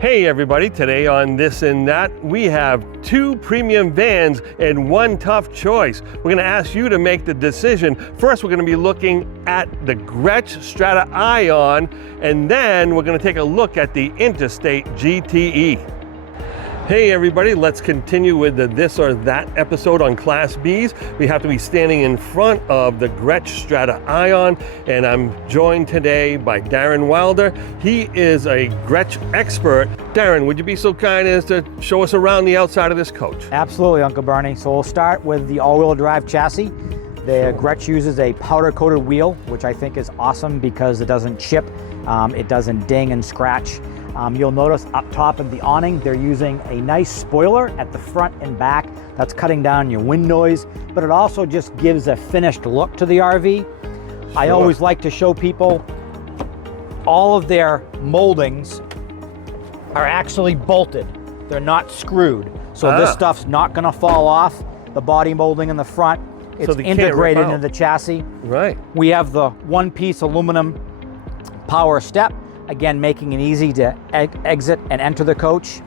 Hey everybody, today on This and That, we have two premium vans and one tough choice. We're gonna ask you to make the decision. First, we're gonna be looking at the Grech Strada-Ion, and then we're gonna take a look at the Interstate GTE. Hey everybody, let's continue with the This or That episode on Class Bs. We have to be standing in front of the Grech Strada-Ion, and I'm joined today by Darren Wilder. He is a Grech expert. Darren, would you be so kind as to show us around the outside of this coach? Absolutely, Uncle Bernie. So we'll start with the all-wheel drive chassis. The Grech uses a powder-coated wheel, which I think is awesome because it doesn't chip, it doesn't ding and scratch. You'll notice up top of the awning, they're using a nice spoiler at the front and back. That's cutting down your wind noise, but it also just gives a finished look to the RV. Sure. I always like to show people all of their moldings are actually bolted. They're not screwed. So this stuff's not gonna fall off. The body molding in the front, it's integrated into the chassis. Right. We have the one-piece aluminum power step, again, making it easy to exit and enter the coach.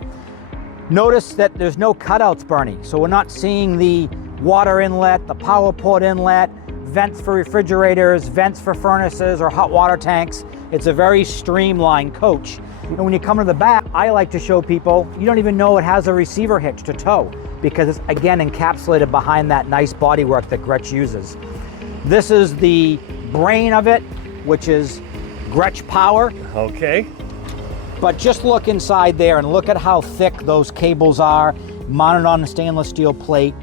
Notice that there's no cutouts, Bernie. So we're not seeing the water inlet, the power port inlet, vents for refrigerators, vents for furnaces or hot water tanks. It's a very streamlined coach. And when you come to the back, I like to show people, you don't even know it has a receiver hitch to tow because it's, again, encapsulated behind that nice bodywork that Grech uses. This is the brain of it, which is Grech Power. Okay. But just look inside there and look at how thick those cables are, mounted on a stainless steel plate.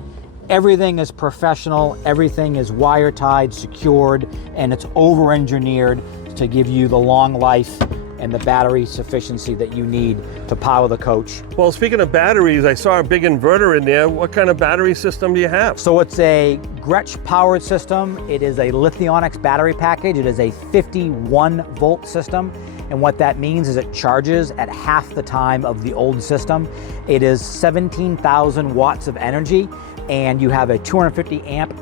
Everything is professional, everything is wire tied, secured, and it's over-engineered to give you the long life and the battery sufficiency that you need to power the coach. Well, speaking of batteries, I saw a big inverter in there. What kind of battery system do you have? So it's a Grech powered system. It is a Lithionics battery package. It is a 51 volt system. And what that means is it charges at half the time of the old system. It is 17,000 watts of energy, and you have a 250 amp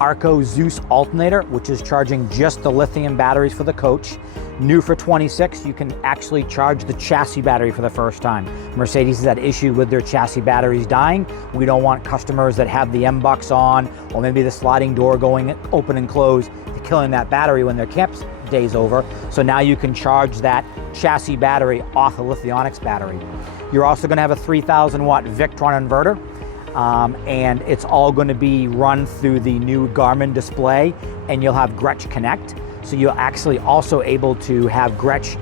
Arco Zeus alternator, which is charging just the lithium batteries for the coach. New for 26, you can actually charge the chassis battery for the first time. Mercedes has had issue with their chassis batteries dying. We don't want customers that have the M-Bucks on, or maybe the sliding door going open and close, killing that battery when their camp day's over. So now you can charge that chassis battery off the Lithionics battery. You're also gonna have a 3,000 watt Victron inverter. And it's all going to be run through the new Garmin display, and you'll have Grech Connect. So you're actually also able to have Grech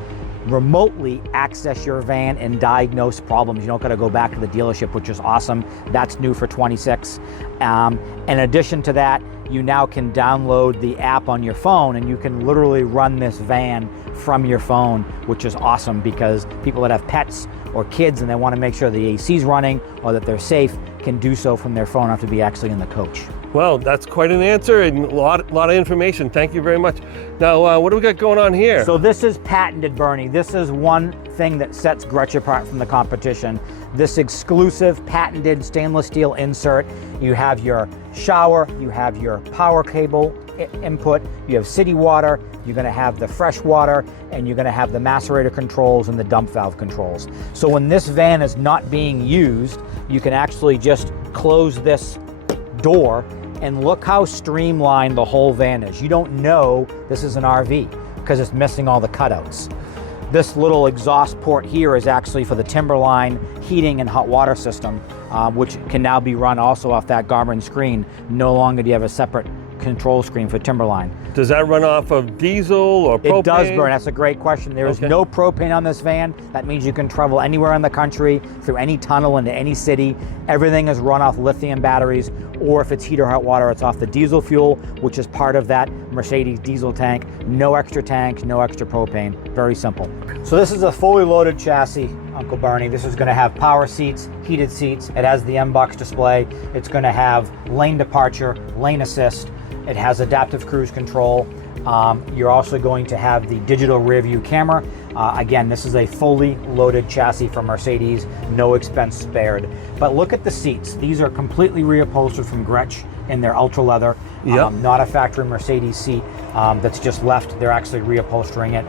remotely access your van and diagnose problems. You don't got to go back to the dealership, which is awesome. That's new for 26. In addition to that, you now can download the app on your phone, and you can literally run this van from your phone, which is awesome because people that have pets or kids and they want to make sure the AC's running or that they're safe can do so from their phone, not to be actually in the coach. Well, that's quite an answer and a lot of information. Thank you very much. Now, what do we got going on here? So this is patented, Bernie. This is one thing that sets Grech apart from the competition. This exclusive patented stainless steel insert. You have your shower, you have your power cable input, you have city water, you're going to have the fresh water, and you're going to have the macerator controls and the dump valve controls. So when this van is not being used, you can actually just close this door and look how streamlined the whole van is. You don't know this is an RV because it's missing all the cutouts. This little exhaust port here is actually for the Timberline heating and hot water system, which can now be run also off that Garmin screen. No longer do you have a separate control screen for Timberline. Does that run off of diesel or propane? It does burn. That's a great question. There is no propane on this van. That means you can travel anywhere in the country, through any tunnel into any city. Everything is run off lithium batteries, or if it's heat or hot water, it's off the diesel fuel, which is part of that Mercedes diesel tank. No extra tanks, no extra propane. Very simple. So this is a fully loaded chassis, Uncle Bernie. This is going to have power seats, heated seats. It has the M-Bucks display. It's going to have lane departure, lane assist. It has adaptive cruise control. You're also going to have the digital rear view camera. Again, this is a fully loaded chassis from Mercedes, no expense spared. But look at the seats. These are completely reupholstered from Grech in their ultra leather. Not a factory Mercedes seat that's just left. They're actually reupholstering it.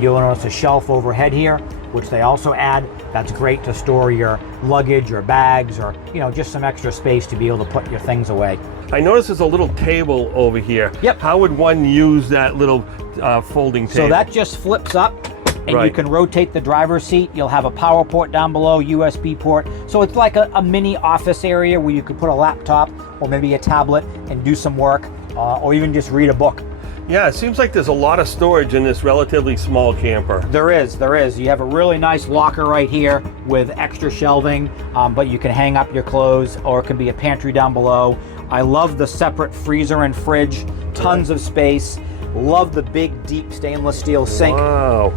You'll notice a shelf overhead here, which they also add. That's great to store your luggage or bags, or just some extra space to be able to put your things away. I noticed there's a little table over here. Yep. How would one use that little folding table? So that just flips up, and you Right. can rotate the driver's seat. You'll have a power port down below, USB port. So it's like a mini office area where you could put a laptop or maybe a tablet and do some work, or even just read a book. Yeah, it seems like there's a lot of storage in this relatively small camper. There is. You have a really nice locker right here with extra shelving, but you can hang up your clothes, or it could be a pantry down below. I love the separate freezer and fridge, tons of space. Love the big, deep stainless steel sink. Wow.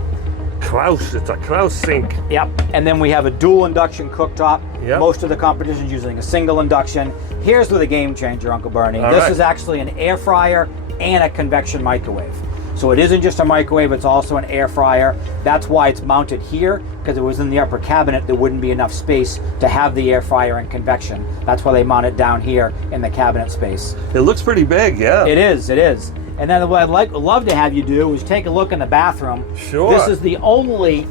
Kraus, it's a Kraus sink. Yep, and then we have a dual induction cooktop. Yep. Most of the competition is using a single induction. Here's where the game changer, Uncle Bernie. All This right. is actually an air fryer and a convection microwave. So it isn't just a microwave, it's also an air fryer. That's why it's mounted here, because it was in the upper cabinet, there wouldn't be enough space to have the air fryer and convection. That's why they mount it down here in the cabinet space. It looks pretty big, yeah. It is. And then what I'd love to have you do is take a look in the bathroom. Sure. This is the only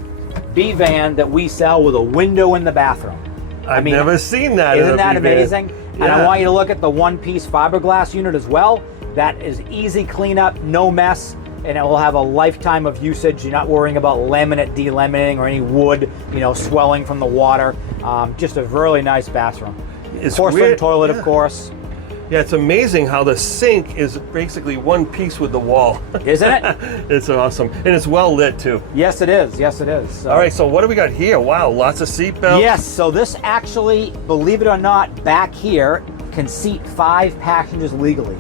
B-van that we sell with a window in the bathroom. I've never seen that. in Isn't a that B-van. amazing? And I Yeah. want you to look at the one-piece fiberglass unit as well. That is easy cleanup, no mess, and it will have a lifetime of usage. You're not worrying about laminate delaminating or any wood, swelling from the water. Just a really nice bathroom. It's Porcelain weird. toilet, Yeah. of course. Yeah, it's amazing how the sink is basically one piece with the wall. Isn't it? It's awesome. And it's well lit too. Yes, it is. So. All right, so what do we got here? Wow, lots of seat belts. Yes, so this actually, believe it or not, back here can seat 5 passengers legally.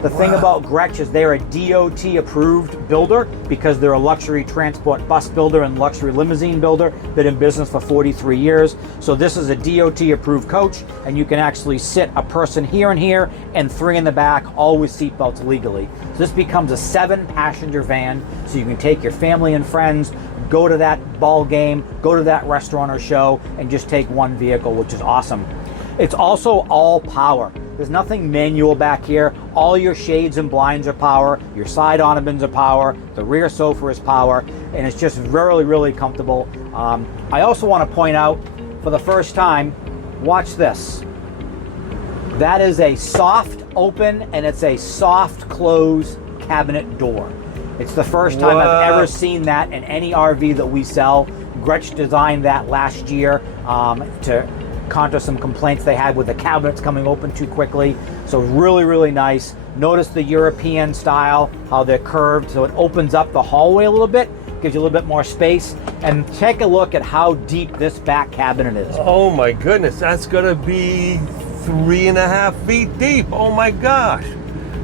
The thing about Grech is they're a DOT approved builder because they're a luxury transport bus builder and luxury limousine builder. Been in business for 43 years. So this is a DOT approved coach, and you can actually sit a person here and here and 3 in the back, all with seatbelts legally. So this becomes a 7 passenger van, so you can take your family and friends, go to that ball game, go to that restaurant or show, and just take one vehicle, which is awesome. It's also all power. There's nothing manual back here. All your shades and blinds are power. Your side ottomans are power. The rear sofa is power. And it's just really, really comfortable. I also want to point out, for the first time, watch this. That is a soft open, and it's a soft close cabinet door. It's the first time I've ever seen that in any RV that we sell. Grech designed that last year to counter some complaints they had with the cabinets coming open too quickly. So really, really nice. Notice the European style, how they're curved, so it opens up the hallway a little bit, gives you a little bit more space. And take a look at how deep this back cabinet is. Oh my goodness, that's gonna be 3.5 feet deep. Oh my gosh.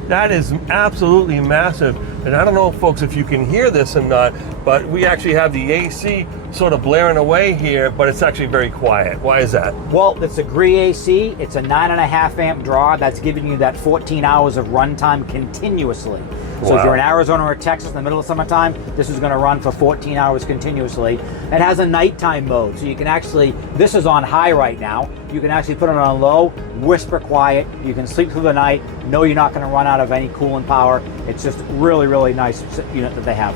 That is absolutely massive. And I don't know, folks, if you can hear this or not, but we actually have the AC sort of blaring away here, but it's actually very quiet. Why is that? Well, it's a Grech AC. It's a 9.5 amp draw. That's giving you that 14 hours of runtime continuously. So Wow. if you're in Arizona or Texas in the middle of summertime, this is going to run for 14 hours continuously. It has a nighttime mode, so you can actually, this is on high right now, you can actually put it on low, whisper quiet, you can sleep through the night, know you're not going to run out of any cooling power. It's just really, really nice unit that they have.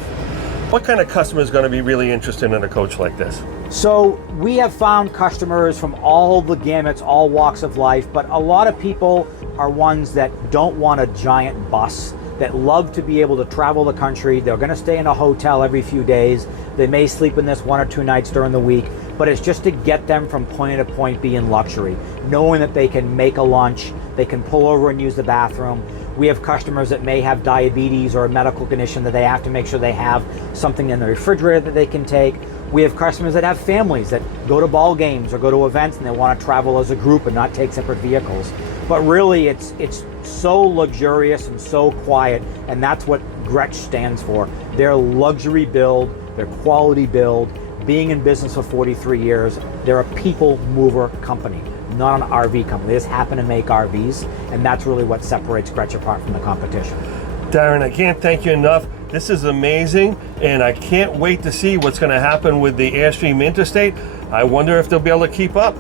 What kind of customer is going to be really interested in a coach like this? So we have found customers from all the gamuts, all walks of life, but a lot of people are ones that don't want a giant bus, that love to be able to travel the country. They're going to stay in a hotel every few days. They may sleep in this 1 or 2 nights during the week, but it's just to get them from point A to point B in luxury, knowing that they can make a lunch, they can pull over and use the bathroom. We have customers that may have diabetes or a medical condition that they have to make sure they have something in the refrigerator that they can take. We have customers that have families that go to ball games or go to events and they want to travel as a group and not take separate vehicles. But really, it's so luxurious and so quiet, and that's what Grech stands for. Their luxury build, their quality build, being in business for 43 years, they're a people mover company, not an RV company. They just happen to make RVs, and that's really what separates Grech apart from the competition. Darren, I can't thank you enough. This is amazing, and I can't wait to see what's going to happen with the Airstream Interstate. I wonder if they'll be able to keep up.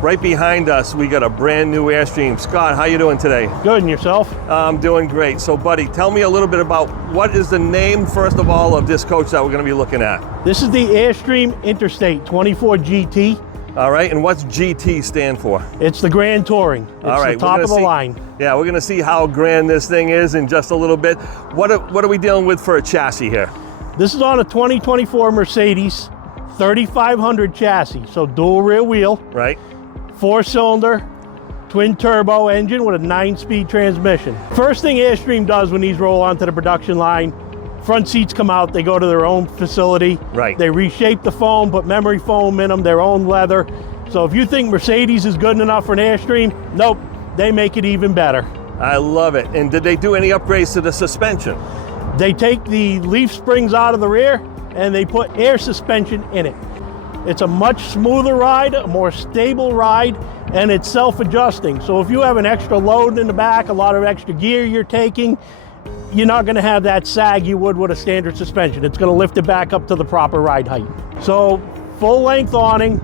Right behind us, we got a brand new Airstream. Scott, how you doing today? Good, and yourself? I'm doing great. So buddy, tell me a little bit about what is the name, first of all, of this coach that we're going to be looking at. This is the Airstream Interstate 24GT. All right, and what's GT stand for? It's the Grand Touring. It's all right, the top of the line. Yeah, we're going to see how grand this thing is in just a little bit. What are we dealing with for a chassis here? This is on a 2024 Mercedes 3500 chassis, so dual rear wheel. Right. 4-cylinder, twin turbo engine with a 9-speed transmission. First thing Airstream does when these roll onto the production line, front seats come out, they go to their own facility. Right. They reshape the foam, put memory foam in them, their own leather. So if you think Mercedes is good enough for an Airstream, nope, they make it even better. I love it. And did they do any upgrades to the suspension? They take the leaf springs out of the rear and they put air suspension in it. It's a much smoother ride, a more stable ride, and it's self-adjusting. So if you have an extra load in the back, a lot of extra gear you're taking, you're not gonna have that sag you would with a standard suspension. It's gonna lift it back up to the proper ride height. So full length awning,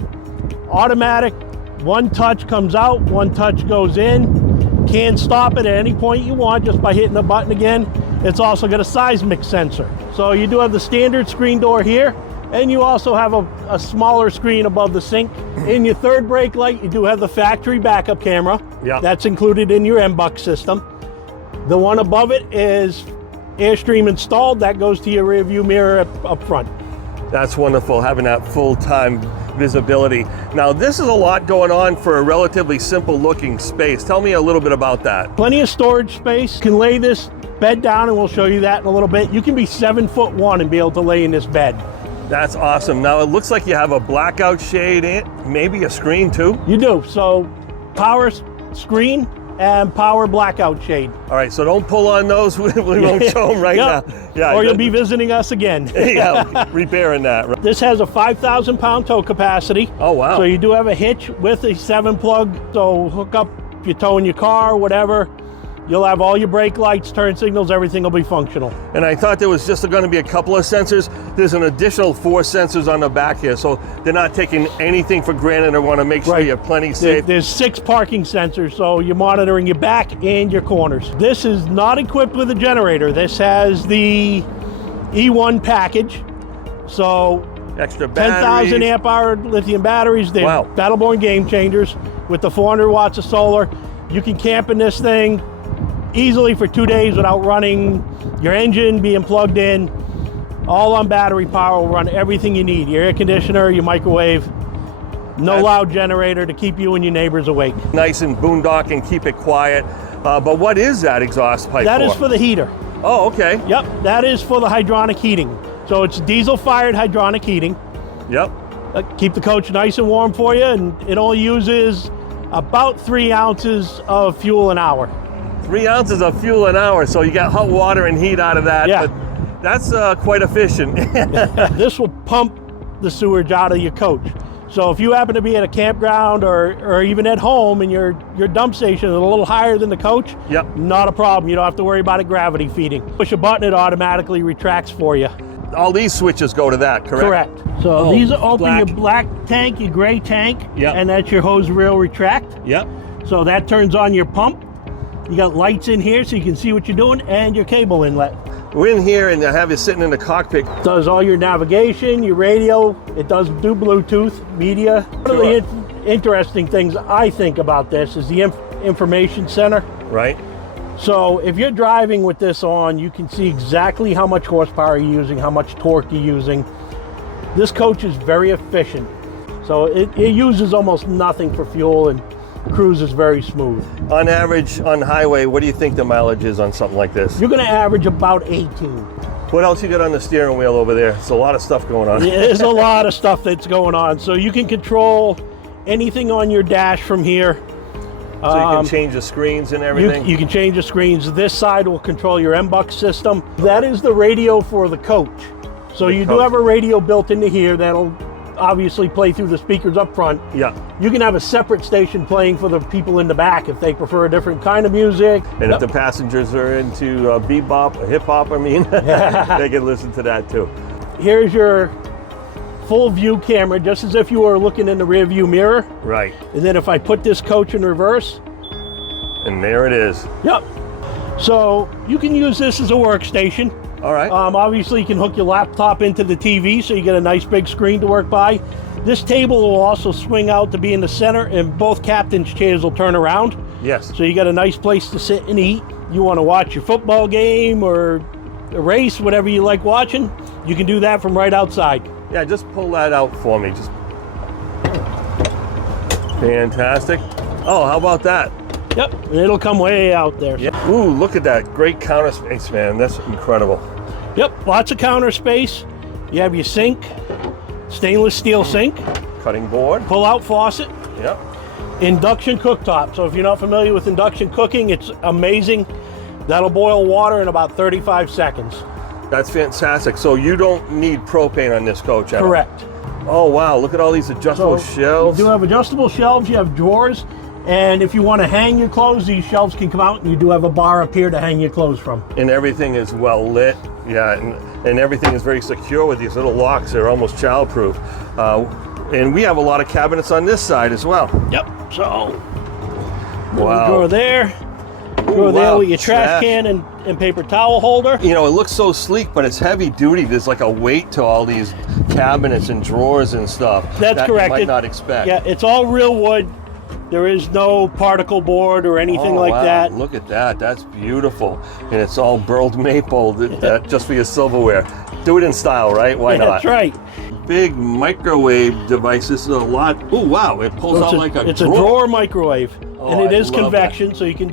automatic, one touch comes out, one touch goes in. Can stop it at any point you want just by hitting the button again. It's also got a seismic sensor. So you do have the standard screen door here, and you also have a smaller screen above the sink. In your third brake light, you do have the factory backup camera. Yeah. That's included in your MBUX system. The one above it is Airstream installed. That goes to your rear view mirror up front. That's wonderful, having that full-time visibility. Now, this is a lot going on for a relatively simple looking space. Tell me a little bit about that. Plenty of storage space. You can lay this bed down, and we'll show you that in a little bit. You can be 7'1" and be able to lay in this bed. That's awesome. Now it looks like you have a blackout shade in, maybe a screen too. You do. So power screen and power blackout shade. All right, so don't pull on those. We won't show them right Yep. now. Yeah, or you'll be visiting us again. Yeah, repairing that. This has a 5,000 pound tow capacity. Oh, wow. So you do have a hitch with a 7-plug. So hook up, if you're towing your car, whatever. You'll have all your brake lights, turn signals, everything will be functional. And I thought there was just going to be a couple of sensors. There's an additional 4 sensors on the back here, so they're not taking anything for granted. I want to make sure you're plenty safe. There's 6 parking sensors, so you're monitoring your back and your corners. This is not equipped with a generator. This has the E1 package. So extra batteries. 10,000 amp hour lithium batteries. They're Wow. battle-born game changers with the 400 watts of solar. You can camp in this thing easily for 2 days without running your engine, being plugged in. All on battery power will run everything you need. Your air conditioner, your microwave, no loud generator to keep you and your neighbors awake. Nice and boondock and keep it quiet. But what is that exhaust pipe That is for the heater. Oh, okay. Yep, that is for the hydronic heating. So it's diesel-fired hydronic heating. Yep. Keep the coach nice and warm for you, and it only uses about 3 ounces of fuel an hour. 3 ounces of fuel an hour, so you get hot water and heat out of that. Yeah. But that's quite efficient. This will pump the sewage out of your coach. So if you happen to be at a campground or even at home and your dump station is a little higher than the coach, Yep. not a problem. You don't have to worry about it gravity feeding. Push a button, it automatically retracts for you. All these switches go to that, correct? Correct. So these are open your black tank, your gray tank, Yep. and that's your hose reel retract. Yep. So that turns on your pump. You got lights in here so you can see what you're doing, and your cable inlet. We're in here and I have you sitting in the cockpit. Does all your navigation, your radio. It does do Bluetooth, media. One of the interesting things I think about this is the information center. Right. So if you're driving with this on, you can see exactly how much horsepower you're using, how much torque you're using. This coach is very efficient. So it uses almost nothing for fuel and cruises very smooth. On average, on highway, what do you think the mileage is on something like this? You're gonna average about 18. What else you got on the steering wheel over there? It's a lot of stuff going on. There's a lot of stuff that's going on. So you can control anything on your dash from here. So you can change the screens and everything? You can change the screens. This side will control your MBUX system. That is the radio for the coach. So you do have a radio built into here that'll obviously play through the speakers up front. Yeah. You can have a separate station playing for the people in the back if they prefer a different kind of music. And if the passengers are into bebop, hip hop, I mean, they can listen to that too. Here's your full view camera, just as if you were looking in the rear view mirror. Right. And then if I put this coach in reverse. And there it is. Yep. So you can use this as a workstation. All right. Obviously, you can hook your laptop into the TV so you get a nice big screen to work by. This table will also swing out to be in the center, and both captain's chairs will turn around. Yes. So you got a nice place to sit and eat. You want to watch your football game or a race, whatever you like watching, you can do that from right outside. Yeah, just pull that out for me. Just fantastic. Oh, how about that? Yep, and it'll come way out there. Yeah. Ooh, look at that. Great counter space, man. That's incredible. Yep, lots of counter space. You have your sink, stainless steel sink. Cutting board. Pull-out faucet. Yep. Induction cooktop. So if you're not familiar with induction cooking, it's amazing. That'll boil water in about 35 seconds. That's fantastic. So you don't need propane on this coach at all? Correct. Oh, wow. Look at all these adjustable shelves. You do have adjustable shelves. You have drawers. And if you want to hang your clothes, these shelves can come out, and you do have a bar up here to hang your clothes from. And everything is well lit. Yeah, and everything is very secure with these little locks. They're almost childproof. And we have a lot of cabinets on this side as well. Yep. So, wow. Drawer there. Drawer there with your trash can and paper towel holder. You know, it looks so sleek, but it's heavy duty. There's like a weight to all these cabinets and drawers and stuff. That's correct. You might not expect. Yeah, it's all real wood. There is no particle board or anything like that. Look at that. That's beautiful. And it's all burled maple just for your silverware. Do it in style, right? Why not? That's right. Big microwave device. This is a lot. Oh, wow. It pulls out like a drawer. It's a drawer microwave. Oh, and it is love convection, that. so you can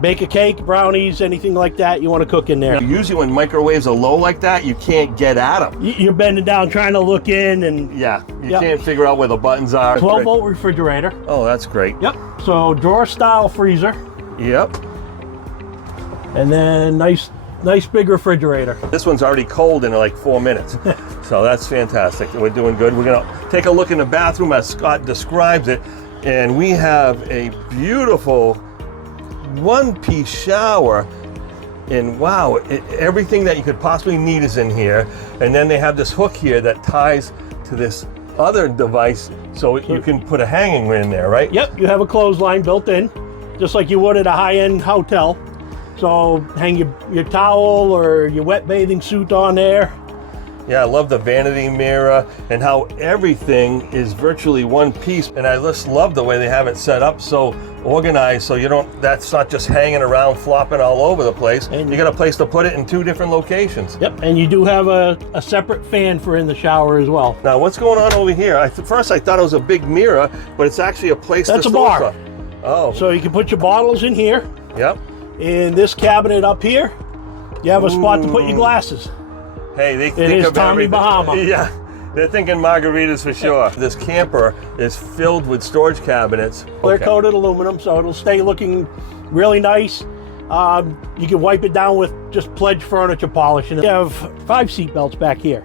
bake a cake, brownies, anything like that you want to cook in there. Usually when microwaves are low like that, you can't get at them. You're bending down trying to look in, and Yeah, you can't figure out where the buttons are. 12-volt refrigerator. Oh, that's great. Yep. So drawer-style freezer. Yep. And then nice big refrigerator. This one's already cold in like 4 minutes. So that's fantastic. We're doing good. We're gonna take a look in the bathroom as Scott describes it. And we have a beautiful one-piece shower. And wow, everything that you could possibly need is in here. And then they have this hook here that ties to this other device so you can put a hanging in there, right? Yep, you have a clothesline built in, just like you would at a high-end hotel. So hang your towel or your wet bathing suit on there. Yeah, I love the vanity mirror and how everything is virtually one piece. And I just love the way they have it set up so organized so that's not just hanging around flopping all over the place. And you got a place to put it in 2 different locations. Yep, and you do have a separate fan for in the shower as well. Now what's going on over here? First I thought it was a big mirror, but it's actually a place to store bar. stuff. Oh. So you can put your bottles in here. Yep. In this cabinet up here, you have a spot to put your glasses. Hey, they It think is of Tommy everything. Bahama. Yeah, they're thinking margaritas for sure. This camper is filled with storage cabinets. They're coated aluminum, so it'll stay looking really nice. You can wipe it down with just Pledge furniture polish. And you have 5 seat belts back here.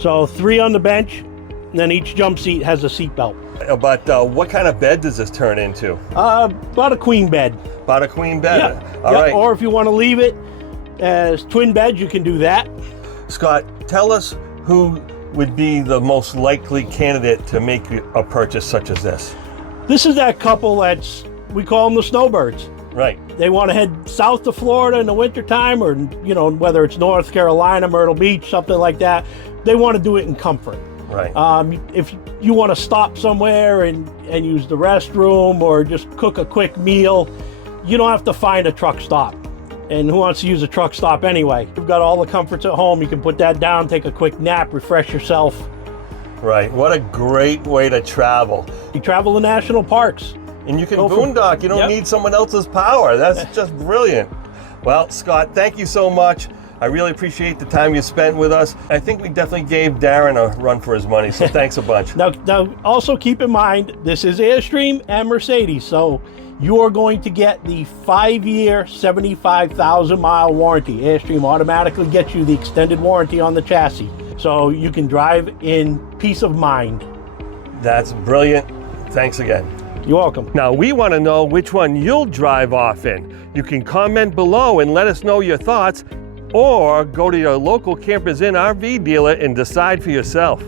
So 3 on the bench, and then each jump seat has a seat belt. But what kind of bed does this turn into? About a queen bed. About a queen bed. Yeah. All right. Or if you want to leave it as twin beds, you can do that. Scott, tell us who would be the most likely candidate to make a purchase such as this. This is that couple we call them the snowbirds. Right. They want to head south to Florida in the wintertime, or whether it's North Carolina, Myrtle Beach, something like that. They want to do it in comfort. Right. If you want to stop somewhere and use the restroom or just cook a quick meal, you don't have to find a truck stop. And who wants to use a truck stop anyway? You've got all the comforts at home. You can put that down, take a quick nap, refresh yourself. Right. What a great way to travel. You travel to national parks. And you can boondock. You don't need someone else's power. That's just brilliant. Well, Scott, thank you so much. I really appreciate the time you spent with us. I think we definitely gave Darren a run for his money, so thanks a bunch. Now, also keep in mind, this is Airstream and Mercedes, so you are going to get the 5-year, 75,000-mile warranty. Airstream automatically gets you the extended warranty on the chassis, so you can drive in peace of mind. That's brilliant. Thanks again. You're welcome. Now, we want to know which one you'll drive off in. You can comment below and let us know your thoughts, or go to your local Campers Inn RV dealer and decide for yourself.